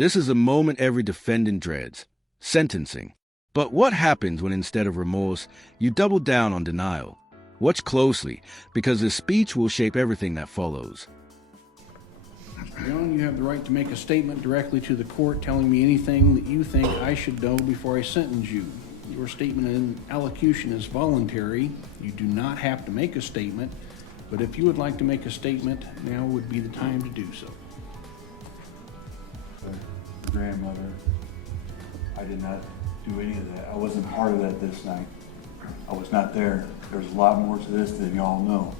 This is a moment every defendant dreads: sentencing. But what happens when instead of remorse, you double down on denial? Watch closely, because this speech will shape everything that follows. Mr. Young, you have the right to make a statement directly to the court telling me anything that you think I should know before I sentence you. Your statement in allocution is voluntary. You do not have to make a statement, but if you would like to make a statement, now would be the time to do so. Grandmother, I did not do any of that. I wasn't part of that this night. I was not there. There's a lot more to this than y'all know.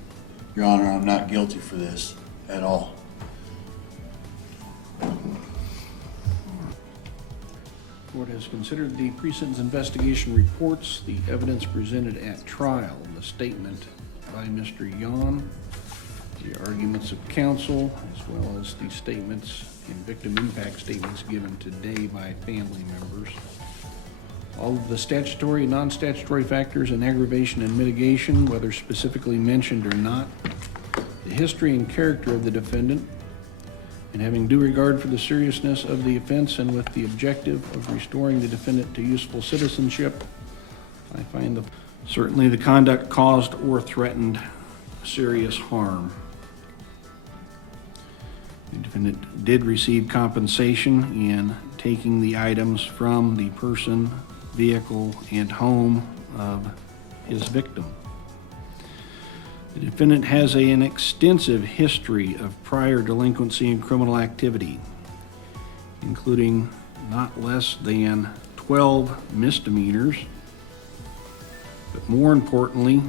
Your Honor, I'm not guilty for this at all. Court has considered the pre-sentence investigation reports, the evidence presented at trial, the statement by Mr. Yon, the arguments of counsel, as well as the statements and victim impact statements given today by family members. All of the statutory and non-statutory factors in aggravation and mitigation, whether specifically mentioned or not, the history and character of the defendant, and having due regard for the seriousness of the offense and with the objective of restoring the defendant to useful citizenship, I find certainly the conduct caused or threatened serious harm. The defendant did receive compensation in taking the items from the person, vehicle, and home of his victim. The defendant has an extensive history of prior delinquency and criminal activity, including not less than 12 misdemeanors, but more importantly,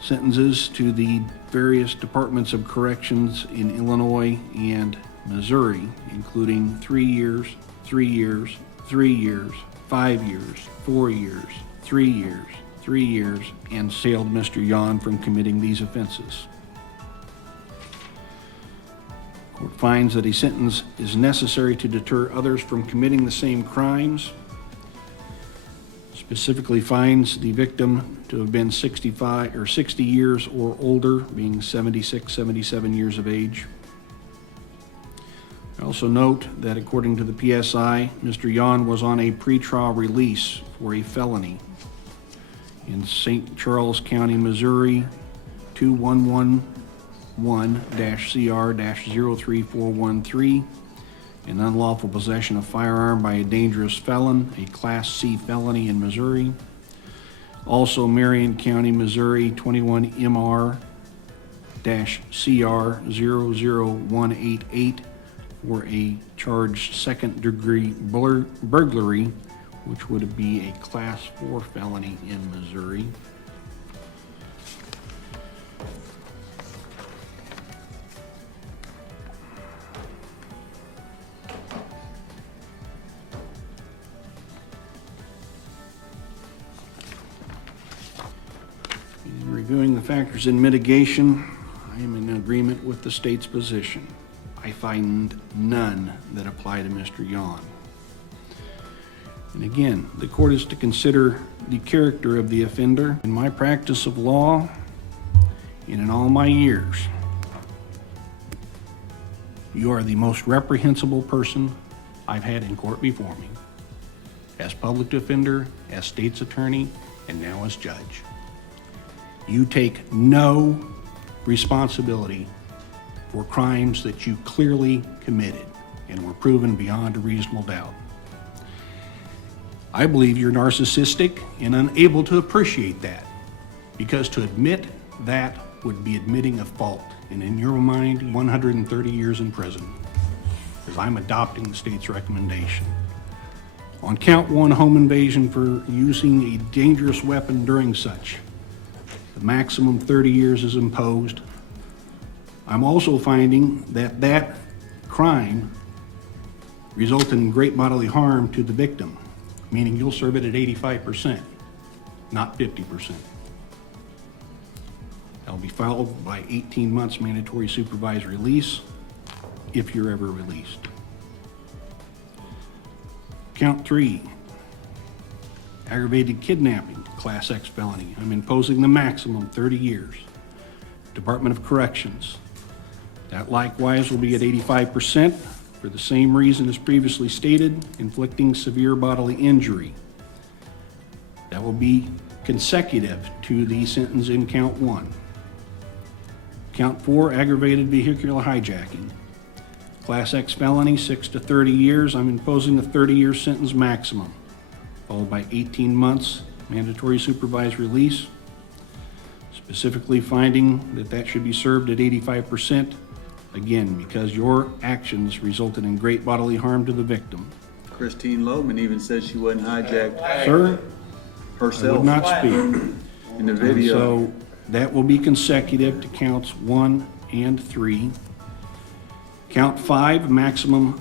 sentences to the various departments of corrections in Illinois and Missouri, including 3 years, 3 years, 3 years, 5 years, 4 years, 3 years, 3 years, and sailed Mr. Yon from committing these offenses. Court finds that a sentence is necessary to deter others from committing the same crimes. Specifically finds the victim to have been 65 or 60 years or older, being 76, 77 years of age. I also note that according to the PSI, Mr. Yon was on a pretrial release for a felony in St. Charles County, Missouri, 2111-CR-03413, an unlawful possession of firearm by a dangerous felon, a Class C felony in Missouri. Also Marion County, Missouri, 21MR-CR00188 for a charged second-degree burglary, which would be a Class 4 felony in Missouri. In reviewing the factors in mitigation, I am in agreement with the state's position. I find none that apply to Mr. Yon. And again, the court is to consider the character of the offender. In my practice of law, and in all my years, you are the most reprehensible person I've had in court before me, as public defender, as state's attorney, and now as judge. You take no responsibility for crimes that you clearly committed and were proven beyond a reasonable doubt. I believe you're narcissistic and unable to appreciate that, because to admit that would be admitting a fault, and in your mind, 130 years in prison, because I'm adopting the state's recommendation. On count 1, home invasion for using a dangerous weapon during such, the maximum 30 years is imposed. I'm also finding that that crime resulted in great bodily harm to the victim, meaning you'll serve it at 85%, not 50%. That'll be followed by 18 months mandatory supervised release if you're ever released. Count 3, aggravated kidnapping, Class X felony. I'm imposing the maximum 30 years. Department of Corrections. That likewise will be at 85% for the same reason as previously stated, inflicting severe bodily injury. That will be consecutive to the sentence in count 1. Count 4, aggravated vehicular hijacking. Class X felony, 6 to 30 years. I'm imposing a 30-year sentence maximum, followed by 18 months mandatory supervised release, specifically finding that that should be served at 85%, again, because your actions resulted in great bodily harm to the victim. Christine Lohman even said she wasn't hijacked Sir, I herself would not speak. in the And video. so that will be consecutive to counts 1 and 3. Count 5, maximum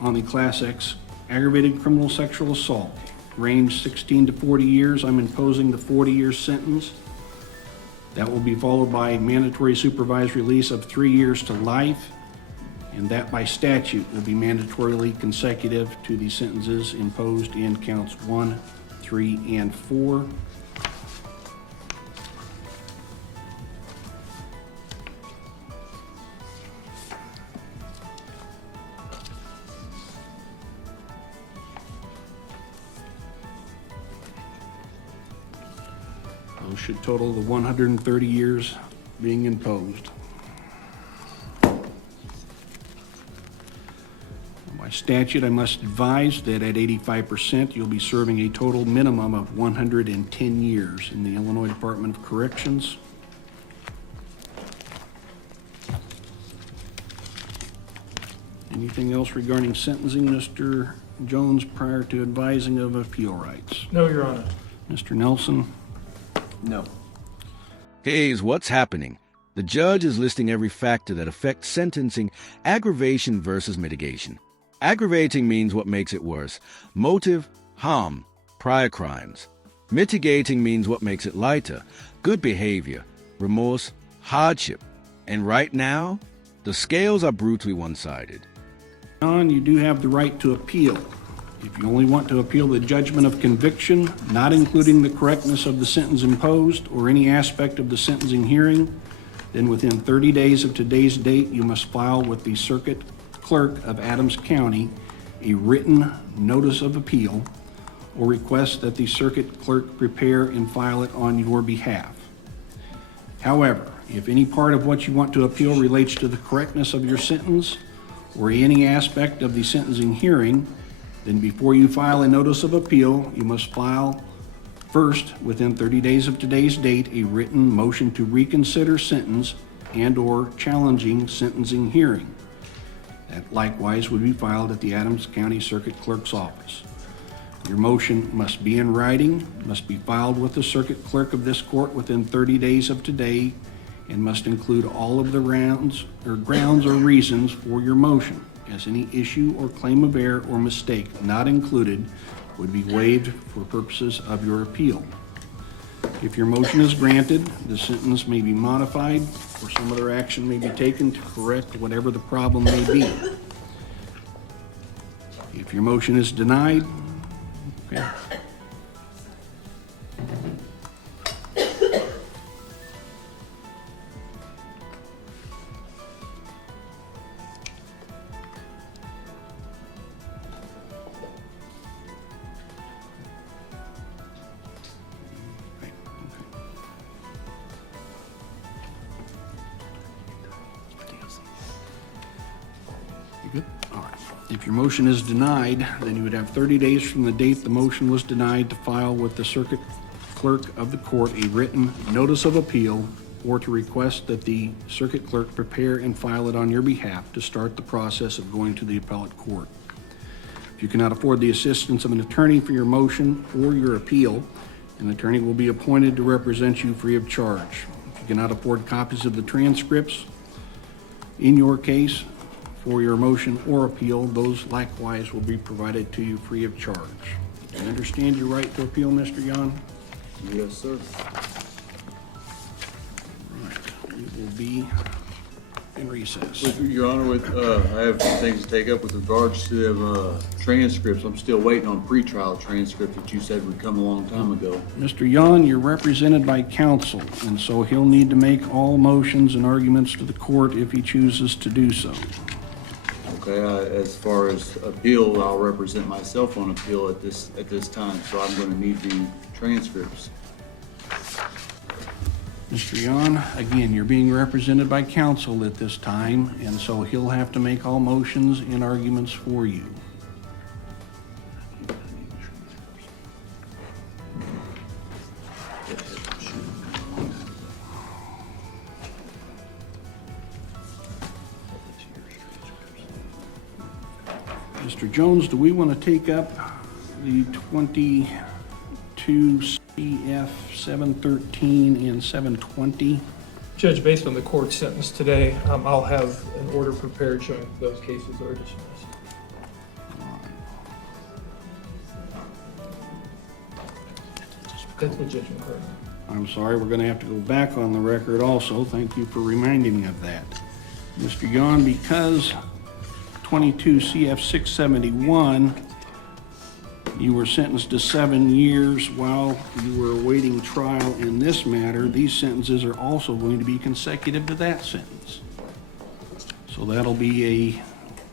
on the Class X aggravated criminal sexual assault. Range 16 to 40 years. I'm imposing the 40-year sentence. That will be followed by a mandatory supervised release of 3 years to life, and that by statute will be mandatorily consecutive to the sentences imposed in counts 1, 3, and 4. Those should total the 130 years being imposed. By statute, I must advise that at 85%, you'll be serving a total minimum of 110 years in the Illinois Department of Corrections. Anything else regarding sentencing, Mr. Jones, prior to advising of appeal rights? No, Your Honor. Mr. Nelson? No. Hayes, what's happening? The judge is listing every factor that affects sentencing, aggravation versus mitigation. Aggravating means what makes it worse. Motive, harm, prior crimes. Mitigating means what makes it lighter. Good behavior, remorse, hardship. And right now, the scales are brutally one-sided. John, you do have the right to appeal. If you only want to appeal the judgment of conviction, not including the correctness of the sentence imposed or any aspect of the sentencing hearing, then within 30 days of today's date, you must file with the Circuit Clerk of Adams County a written notice of appeal or request that the Circuit Clerk prepare and file it on your behalf. However, if any part of what you want to appeal relates to the correctness of your sentence or any aspect of the sentencing hearing, then before you file a notice of appeal, you must file first, within 30 days of today's date, a written motion to reconsider sentence and/or challenging sentencing hearing. That likewise would be filed at the Adams County Circuit Clerk's office. Your motion must be in writing, must be filed with the Circuit Clerk of this court within 30 days of today, and must include all of the grounds or reasons for your motion, as any issue or claim of error or mistake not included would be waived for purposes of your appeal. If your motion is granted, the sentence may be modified or some other action may be taken to correct whatever the problem may be. If your motion is denied, okay. You good? All right. If your motion is denied, then you would have 30 days from the date the motion was denied to file with the Circuit Clerk of the court a written notice of appeal or to request that the Circuit Clerk prepare and file it on your behalf to start the process of going to the appellate court. If you cannot afford the assistance of an attorney for your motion or your appeal, an attorney will be appointed to represent you free of charge. If you cannot afford copies of the transcripts in your case for your motion or appeal, those likewise will be provided to you free of charge. Do you understand your right to appeal, Mr. Yon? Yes, sir. Right. We will be in recess. Your Honor, I have some things to take up with regards to them, transcripts. I'm still waiting on pretrial transcripts that you said would come a long time ago. Mr. Yon, you're represented by counsel, and so he'll need to make all motions and arguments to the court if he chooses to do so. Okay, as far as appeal, I'll represent myself on appeal at this time, so I'm gonna need the transcripts. Mr. Yon, again, you're being represented by counsel at this time, and so he'll have to make all motions and arguments for you. Mr. Jones, do we want to take up the 22 CF 713 and 720? Judge, based on the court sentence today, I'll have an order prepared showing those cases are dismissed. That's what Judge McCartney. I'm sorry, we're going to have to go back on the record also. Thank you for reminding me of that. Mr. Yon, because 22 CF 671, you were sentenced to 7 years while you were awaiting trial in this matter. These sentences are also going to be consecutive to that sentence. So that'll be a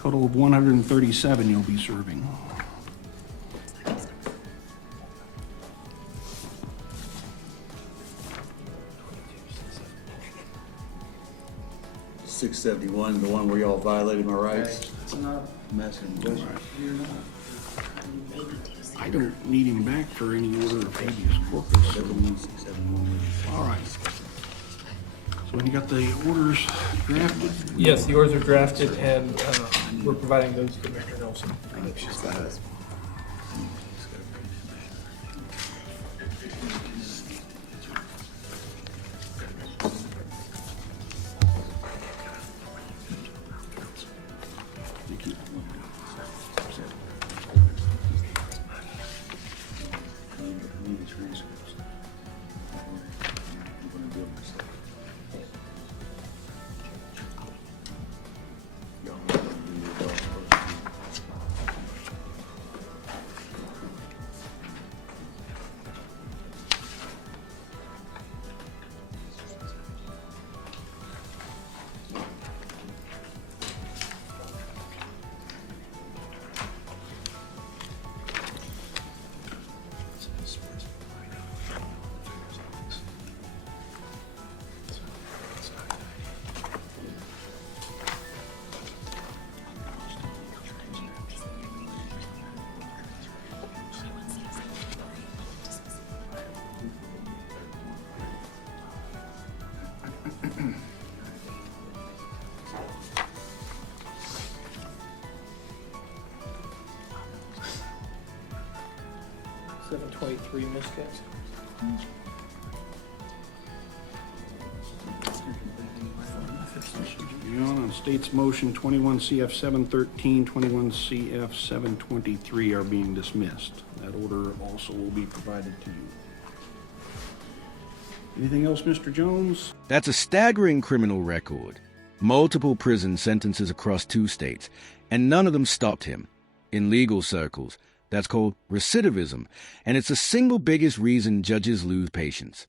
total of 137 you'll be serving. .671, the one where y'all violated my rights. I'm asking a question. I don't need him back for any order of habeas corpus. All right. So when you got the orders drafted? Yes, the orders are drafted, and we're providing those to Mr. Nelson. Thank you. I need the transcripts. I'm gonna do it myself. Y'all are gonna do your adult first. .723 mistakes. Beyond on state's motion, 21 CF 713, 21 CF 723 are being dismissed. That order also will be provided to you. Anything else, Mr. Jones? That's a staggering criminal record. Multiple prison sentences across 2 states, and none of them stopped him. In legal circles, that's called recidivism, and it's the single biggest reason judges lose patience.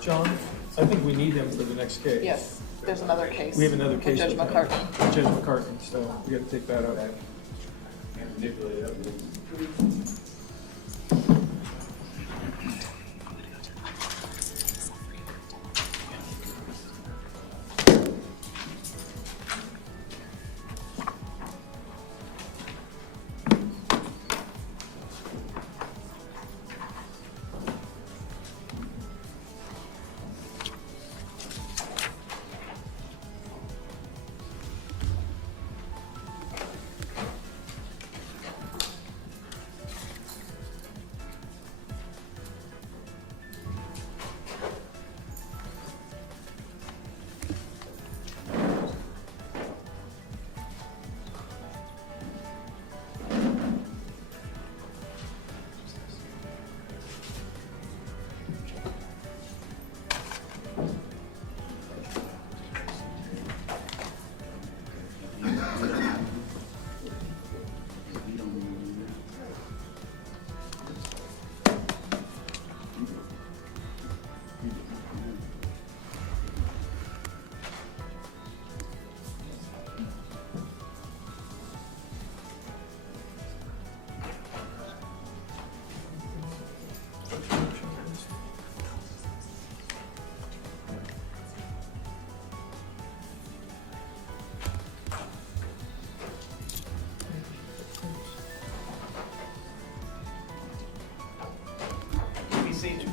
John, I think we need him for the next case. Yes, there's another case. We have another with case. Judge with him. McCartney. Judge McCartney, so we gotta take that up. procedures.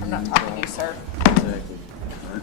I'm not talking to you, sir. Exactly. Right.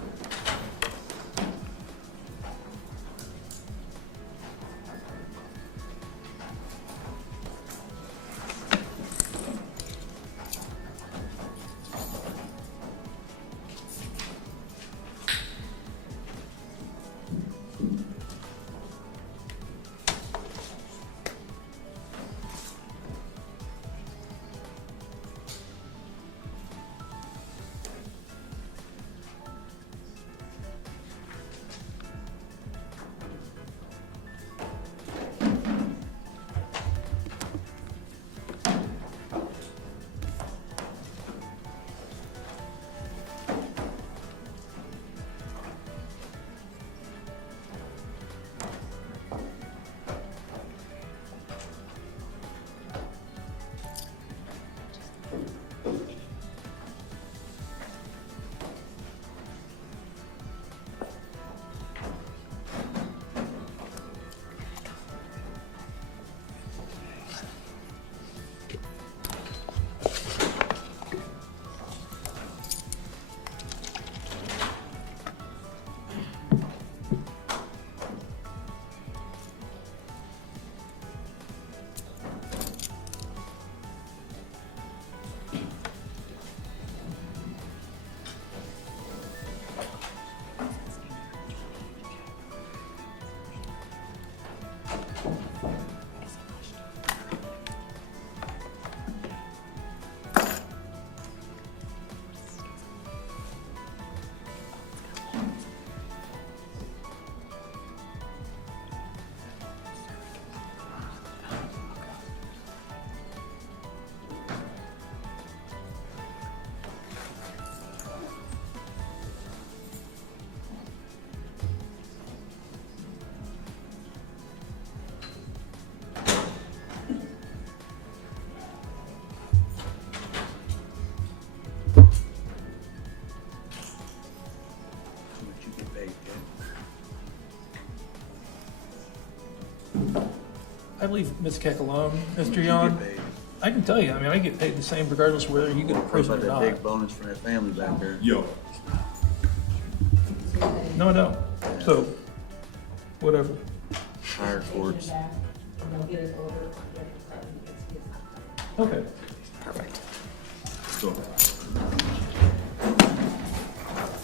I leave Ms. Keck alone, Mr. Yon. I can tell you, I mean, I get paid the same regardless of whether you go to What prison about or that not. big bonus from that family back there? Yo. No, I don't. So, whatever. Higher courts. Okay. Perfect. So.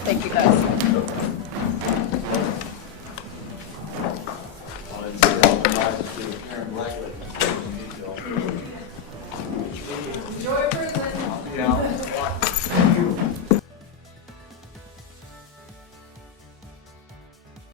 Thank you, guys.